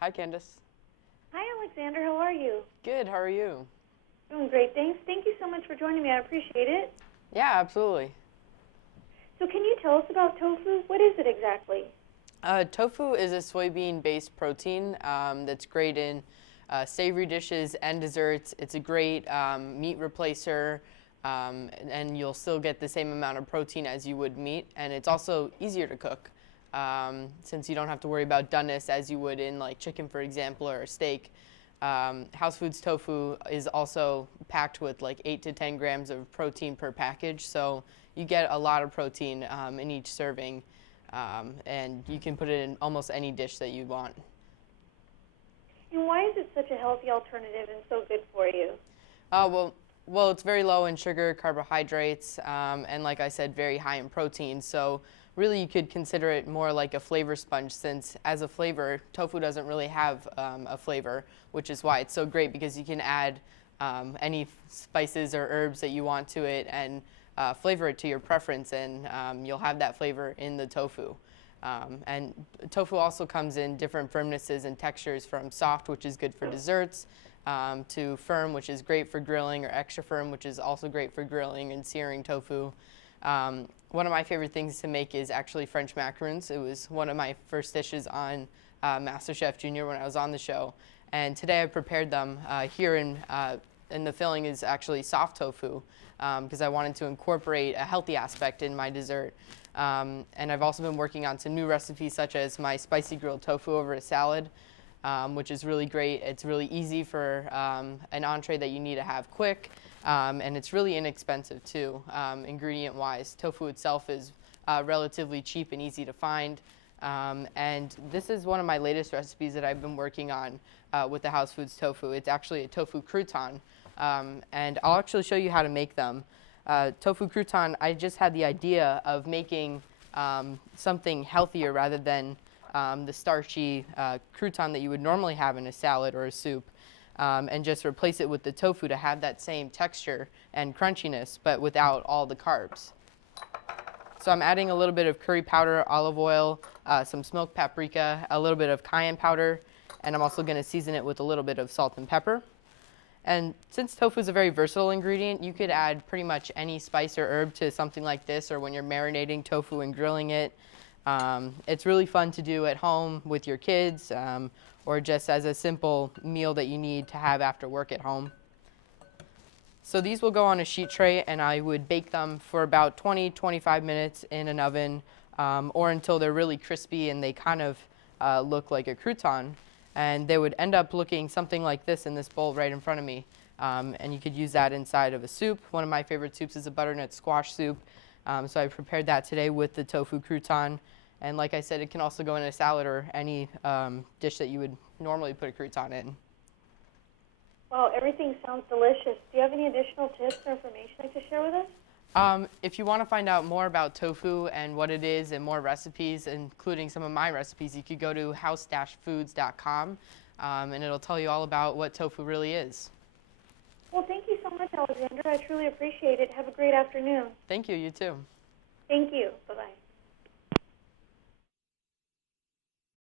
Hi, Candace. Hi, Alexander. How are you? Good. How are you? Doing great, thanks. Thank you so much for joining me. I appreciate it. Yeah, absolutely. So can you tell us about tofu? What is it exactly? Tofu is a soybean-based protein that's great in savory dishes and desserts. It's a great meat replacer, and you'll still get the same amount of protein as you would meat. And it's also easier to cook since you don't have to worry about doneness as you would in like chicken, for example, or a steak. House Foods tofu is also packed with like 8 to 10 grams of protein per package, so you get a lot of protein in each serving. And you can put it in almost any dish that you want. And why is it such a healthy alternative and so good for you? Well, it's very low in sugar, carbohydrates, and like I said, very high in protein. So really you could consider it more like a flavor sponge, since as a flavor, tofu doesn't really have a flavor, which is why it's so great, because you can add any spices or herbs that you want to it and flavor it to your preference, and you'll have that flavor in the tofu. And tofu also comes in different firmnesses and textures, from soft, which is good for desserts, to firm, which is great for grilling, or extra firm, which is also great for grilling and searing tofu. One of my favorite things to make is actually French macaroons. It was one of my first dishes on MasterChef Junior when I was on the show. And today I prepared them here and the filling is actually soft tofu, because I wanted to incorporate a healthy aspect in my dessert. And I've also been working on some new recipes, such as my spicy grilled tofu over a salad, which is really great. It's really easy for an entree that you need to have quick, and it's really inexpensive too, ingredient-wise. Tofu itself is relatively cheap and easy to find. And this is one of my latest recipes that I've been working on with the House Foods tofu. It's actually a tofu crouton, and I'll actually show you how to make them. Tofu crouton, I just had the idea of making something healthier rather than the starchy crouton that you would normally have in a salad or a soup, and just replace it with the tofu to have that same texture and crunchiness, but without all the carbs. So I'm adding a little bit of curry powder, olive oil, some smoked paprika, a little bit of cayenne powder, and I'm also going to season it with a little bit of salt and pepper. And since tofu is a very versatile ingredient, you could add pretty much any spice or herb to something like this, or when you're marinating tofu and grilling it. It's really fun to do at home with your kids, or just as a simple meal that you need to have after work at home. So these will go on a sheet tray, and I would bake them for about 20-25 minutes in an oven, or until they're really crispy and they kind of look like a crouton. And they would end up looking something like this in this bowl right in front of me. And you could use that inside of a soup. One of my favorite soups is a butternut squash soup. So I prepared that today with the tofu crouton. And like I said, it can also go in a salad or any dish that you would normally put a crouton in. Well, everything sounds delicious. Do you have any additional tips or information you could share with us? If you want to find out more about tofu and what it is and more recipes, including some of my recipes, you could go to house-foods.com, and it'll tell you all about what tofu really is. Well, thank you so much, Alexander. I truly appreciate it. Have a great afternoon. Thank you. You too. Thank you. Bye-bye.